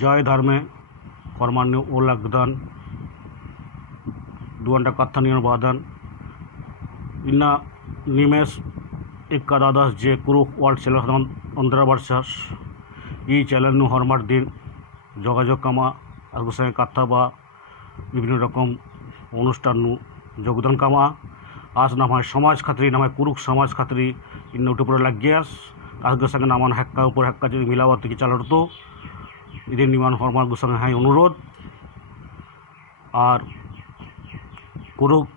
जय धर्मे कर्माण्य ओलग्दान दुवंटा कथनीय बादन इन्ना निमेश एक दादास जे कुरु वर्ल्ड चैनल 15 वर्षास ई चैनल हरमार दिन जोगाजोग कामा आगु संगे कथा बा विभिन्न रकम अनुष्ठान योगदान कामा आज नाम है समाज खातरी नाम है कुरुक समाज खातरी इन ऊपर लगियास आगे संगे नामान हेक्का ऊपर हेक्का जो मिलावा की चालर तो इधर निमान हरमार गु संगे है अनुरोध और कुरुक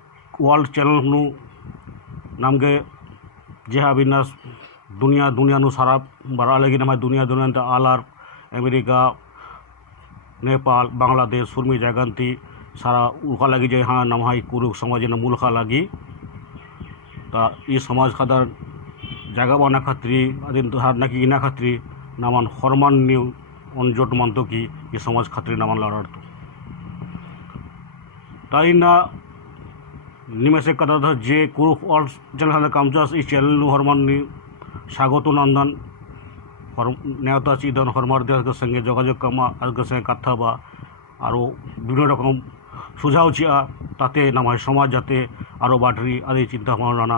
वर्ल्ड चैनल नु नाम के जेहा विनाश दुनिया दुनिया नु सारा बड़ा लगी नाम दुनिया दुनिया आलार अमेरिका नेपाल बांग्लादेश सुरमी जगंती सारा उखा लगी जे हाँ नाम है कुरुक समाज मूलखा लगी ता ये समाज खातर जगह बना खातरी आदिन नाकि इना खातरी नामान हरमान न्यू अनजोट मानतो की ये समाज खातरी नामान लड़ार तो ताई ना निमेशे कथा जे कुरुक वर्ल्ड चैनल कामचास इस चैनल हरमान स्वागत नंदन नेता चिदन हरमार देश संगे जोगाजोग कामा आज संगे कथा बा और विभिन्न रकम सुझाव चिया ताते नाम है समाज जाते और बाटरी आदि चिंता भावना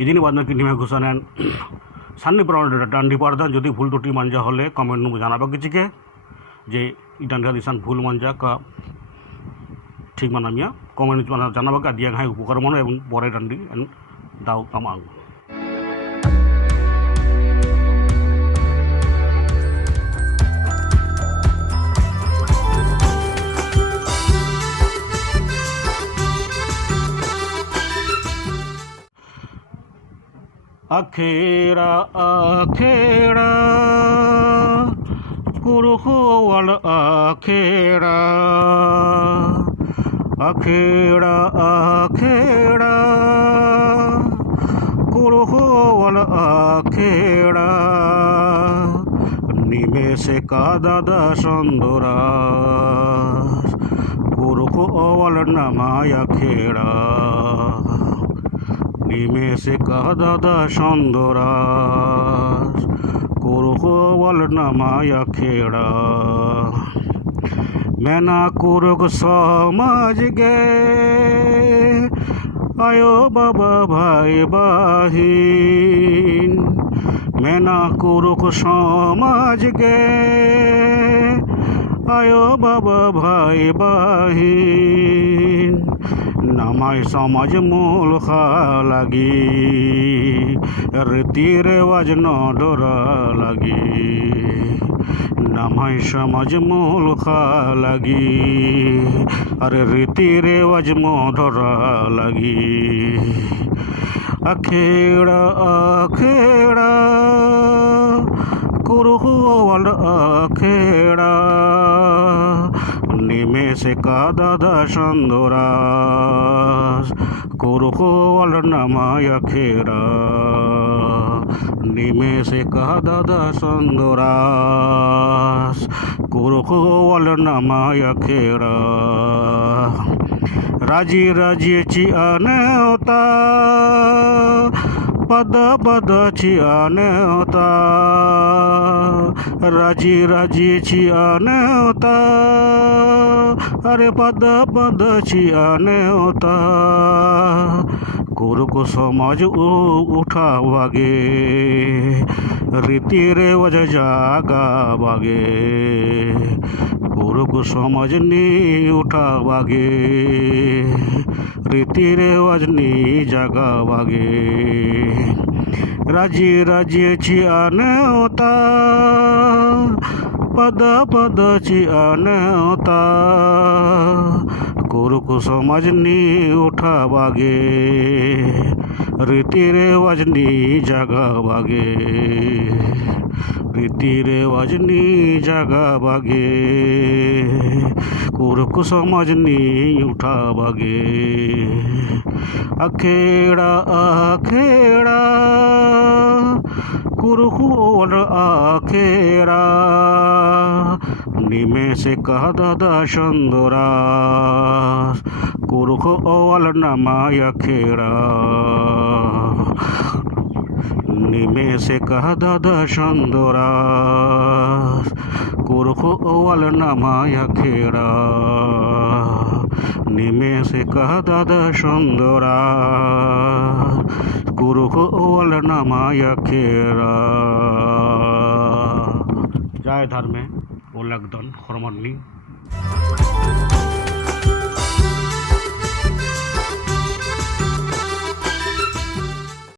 इदिन बाद की निमे घोषणा सान्नी डांडी पारदान जो भूल त्रुटि मानजा हले कमेंट जाना किचिके जे डांडा दिसान भूल मानजा का ठीक माना कमेंट जाना दिया हाँ उपकार मन और बड़े डांडी दाव कामा अखेड़ा अखेड़ा कुरुक वर्ल्ड अखेड़ा अखेड़ा अखेड़ा कुरुक वर्ल्ड अखेड़ा निमेश का दादा संदोरा कुरुक वर्ल्ड नामाया खेड़ा निमेश का दादा संदोरास कुरुक वर्ल्ड नामाया खेड़ा मैना कुरुक समाज गे आयो बाबा भाई बाहिन मैना कुरुक समाज गे आयो बाबा भाई बाहिन नामाय समाज मूल खा लगी रीति रेवाज न डरा लगी नामाय समाज मूल खा लगी अरे रीति रेवाज मोधरा लगी अखेड़ा अखेड़ा कुरुक वर्ल्ड अखेड़ा निमेश का दादा संदोरास कुरुक वर्ल्ड नामाया खेड़ा निमेश का दादा संदोरास कुरुक वर्ल्ड नामाया खेड़ा राजी राजी चियानेता पद पद चियानेता राजी राजी चियानेता अरे पद पद चियानेता कुरुक समाज उठा वागे रीति रेवाज जागा वागे कुरुक समाज नी उठा वागे रीति रेवाज नी जागा वागे राजी राजी चियानेता पद पद चियानेता कुरुक समाज नी उठा वागे रीति रेवाज नी जागा वागे रीति रेवाज नी जागा वागे कुरुक समाज नी उठा वागे अखेड़ा अखेड़ा कुरुक वर्ल्ड अखेड़ा निमेश का दादा संदोरास कुरुक वर्ल्ड नामाया खेड़ा निमेश का दादा संदोरास कुरुख ओवाल नामाया खेरा निमेषे कह दादा सुंदरा कुरुख ओवाल नामाया खेरा जय धर्मे ও লাগদন হরমন্নি।